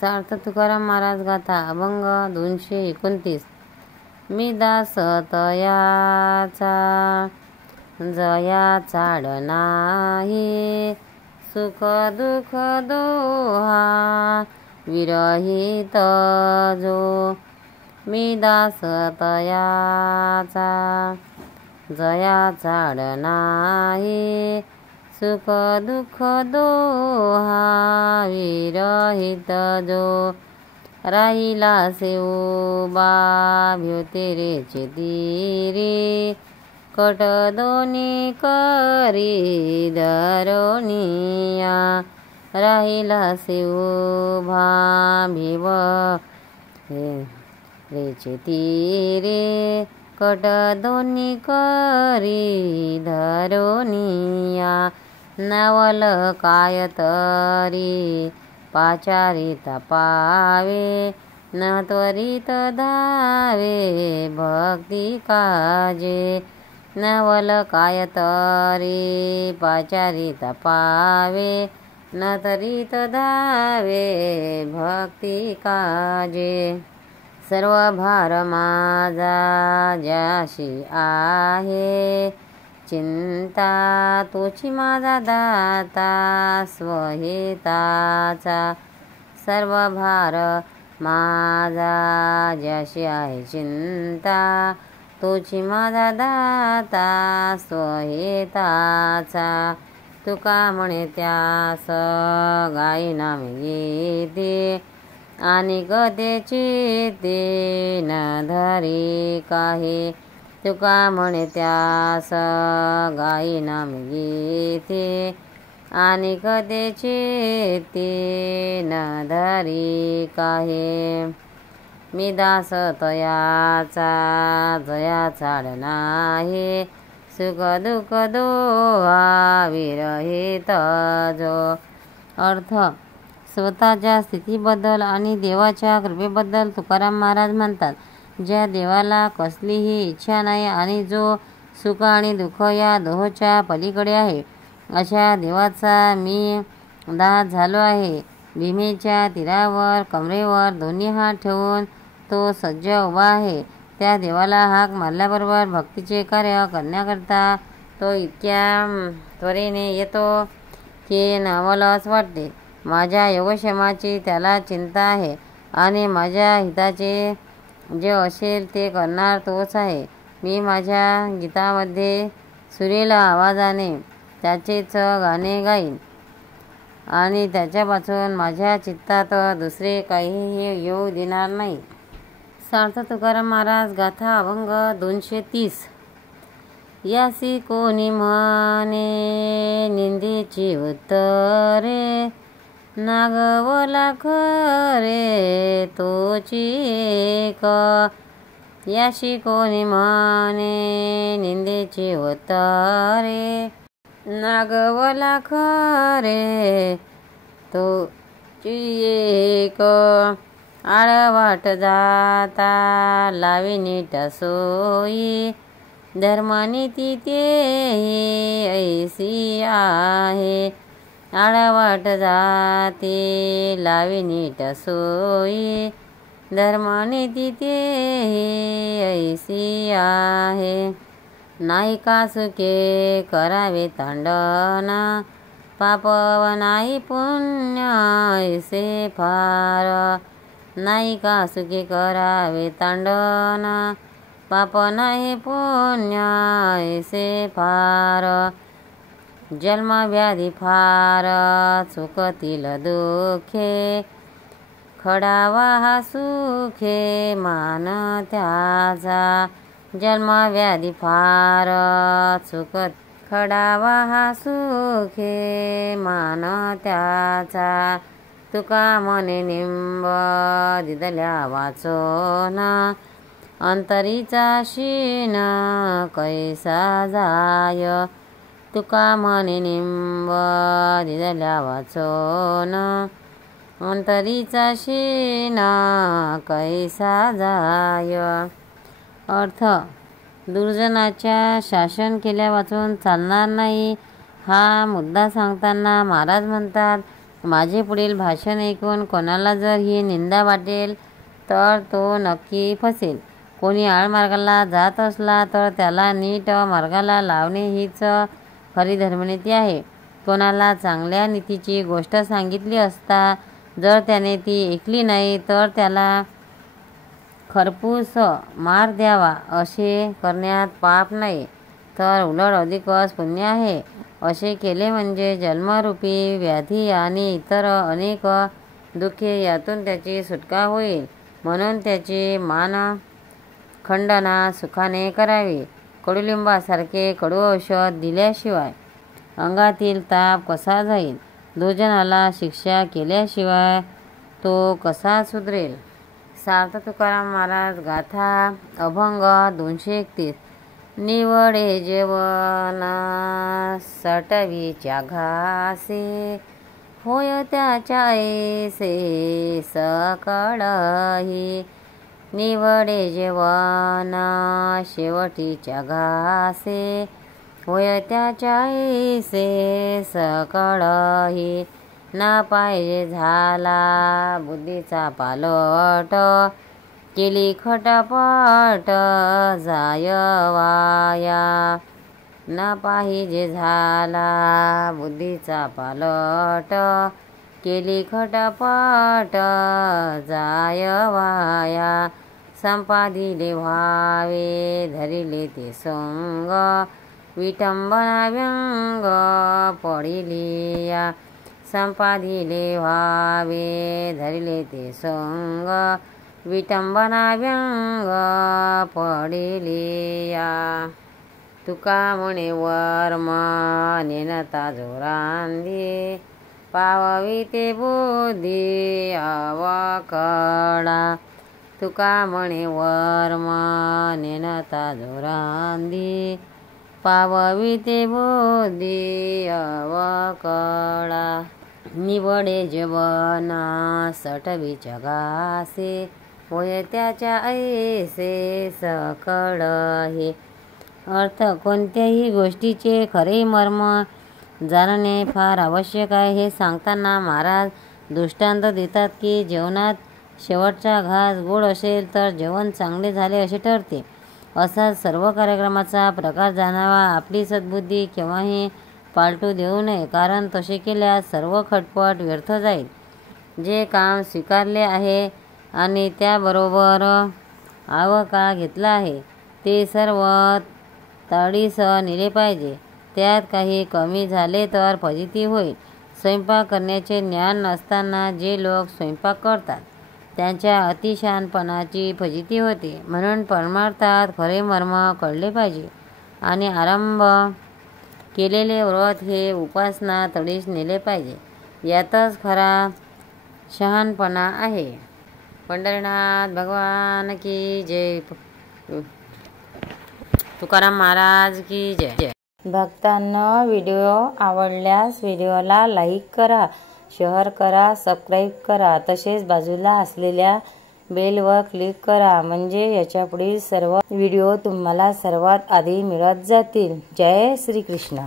सार्थ तुकाराम महाराज गाथा अभंग 229. मी दास तयाचा जया चाड नाही, सुख दुःख दोहा विरहित जो. मी दास तयाचा जया चाड नाही, सुख दुःख दोहा विरहित जो. राहिला से उबा भ्योतेरेचे तीरी, कट दोन्ही करी धरोनिया. राहिला से उभा भिव रेचे तीरे, कट दोन्ही करी धरोनिया. नवल काय तरी पाचारित पावे, न त्वरित धावे भक्ती काजे. नवल काय तरी पाचारित पावे, न त्वरित धावे भक्ती काजे. सर्व भार माझा ज्याशी आहे, चिंता तोची माझा दाता स्वहिताचा. सर्व भार माझा ज्याशी आहे चिंता, तोची माझा दाता स्वहिताचा. तुका म्हणे त्यास गाई नामे गीते, आणि कधेची ते न धरी काही. तुका म्हणे त्यास गाई नामे गीते, आणि कधेची ते न धरी काही. मी दास तयाचा जया चाड नाही, सुख दुःख दोहा विरहित जो. अर्थ: स्वतःच्या स्थितीबद्दल आणि देवाच्या कृपेबद्दल तुकाराम महाराज म्हणतात, ज्या देवाला कसलीही इच्छा नाही आणि जो सुख आणि दुःख या दोहोच्या पलीकडे आहे, अशा देवाचा मी दास झालो आहे. भीमेच्या तीरावर कमरेवर दोन्ही हात ठेवून तो सज्ज उभा आहे. त्या देवाला हाक मारल्याबरोबर भक्तीचे कार्य करण्याकरता तो इतक्या त्वरेने येतो की नवलच वाटते. माझ्या योगक्षेमाची त्याला चिंता आहे, आणि माझ्या हिताचे जे असेल ते करणार तोच आहे. मी माझ्या गीतामध्ये सुरेल आवाजाने त्याचेच गाणे गाईन, आणि त्याच्यापासून माझ्या चित्तात दुसरे काहीही येऊ देणार नाही. सार्थ तुकाराम महाराज गाथा अभंग 230. यासी कोणी म्हणे निंदेची उत्तरे, नागवला खरे तोची एक. याशी कोणी म्हणे निंदेची उत्तरे, नागवला खरे तोची एक. आळवाट जाता लावी नीट सोयी, धर्मनीती तेही ऐसी आहे. आळवाट जाते लावी नीट सोयी, धर्मनीती तेही ऐसी आहे. नाही का सुखे करावे तांडना, पाप व नाही पुण्य ऐसे फार. नाही का सुखे करावे तांडना, पाप नाही पुण्य ऐसे फार. जन्म व्याधी फार चुकतील दुःखे, खडावा हा सुखे मान त्याचा. जन्म व्याधी फार चुकत खडावा हा सुखे मान त्याचा. तुका म्हणे निंब दिदल्या वाचोन, अंतरीचा शीन कैसा जाय. तुका म्हणे निंब दिदल्या वाचोन, अंतरीचा शीन कैसा जाय. अर्थ: दुर्जनाच्या शासन केल्या वाचून चालणार नाही. हा मुद्दा सांगताना महाराज म्हणतात, माझे पुढील भाषण ऐकून कोणाला जर ही निंदा वाटेल तर तो नक्की फसेल. कोणी आडमार्गाला जात असला तर त्याला नीट मार्गाला लावणे हीच खरी धर्मनीती आहे. कोणाला चांगल्या नीतीची गोष्ट सांगितली असता जर त्याने ती ऐकली नाही तर त्याला खरपूस मार द्यावा. असे करण्यात पाप नाही तर उलट अधिकच पुण्य आहे. असे केले म्हणजे जन्मरूपी व्याधी आणि इतर अनेक दुःखे यातून त्याची सुटका होईल. म्हणून त्याची मानखंडना सुखाने करावी. कडुलिंबासारखे कडू औषध दिल्याशिवाय अंगातील ताप कसा जाईल? दुर्जनाला शिक्षा केल्याशिवाय तो कसा सुधरेल? सार्थ तुकाराम महाराज गाथा अभंग 231. निवडे जेवण सटवीच्या घासे, होय त्याच्या ऐसे सकळही. निवडे जेवण शेवटीच्या घासे, होय त्याच्या ऐसे सकळही. ना पाहिजे झाला बुद्धीचा पालट, केली खटापट जाय वाया. ना पाहिजे झाला बुद्धीचा पालट, केली खटापट जाय वाया. संपादिले व्हावे धरिले ते संग, विटंबना व्यंग पडिलिया. संपादिले व्हावे धरिले ते संग, विटंबना व्यंग पडिलिया. तुका म्हणे वर्म नेनता जोरांदी, पाववी ते बुद्धी अवकडा. तुका म्हणे वर्म नेनता जोरांदी, पाववी ते बुद्धी अवकडा. निवडे जेवण सटवीच्या घासे, होय त्याच्या ऐसे सकळही. अर्थ कोणत्याही गोष्टीचे खरे मर्म जाणणे फार आवश्यक आहे. हे सांगताना महाराज दृष्टांत देतात की जेवणात शेवटचा घास गोड असेल तर जेवण चांगले झाले असे ठरते. असाच सर्व कार्यक्रमाचा प्रकार जाणावा. आपली सद्बुद्धी केव्हाही पालटू देऊ नये, कारण तसे केल्यास सर्व खटपट व्यर्थ जाईल. जे काम स्वीकारले आहे आणि त्याबरोबर आवका घेतला आहे ते सर्व ताडीस नेले पाहिजे. त्यात काही कमी झाले तर फजिती होईल. स्वयंपाक करण्याचे ज्ञान नसताना जे लोक स्वयंपाक करतात त्यांच्या अतिशहाणपणाची फजिती होते. म्हणून परमार्थात खरे मर्म कळले पाहिजे आणि आरंभ केलेले व्रत हे उपासना तडीस नेले पाहिजे. यातच खरा शहाणपणा आहे. पंढरीनाथ भगवान की जय. तुकाराम महाराज की जय. भक्तांनो, व्हिडिओ आवडल्यास व्हिडिओला लाईक करा, शेअर करा, सबस्क्राईब करा. तसेच बाजूला असलेल्या बेलवर क्लिक करा, म्हणजे याच्यापुढील सर्व व्हिडिओ तुम्हाला सर्वात आधी मिळत जातील. जय श्री कृष्ण.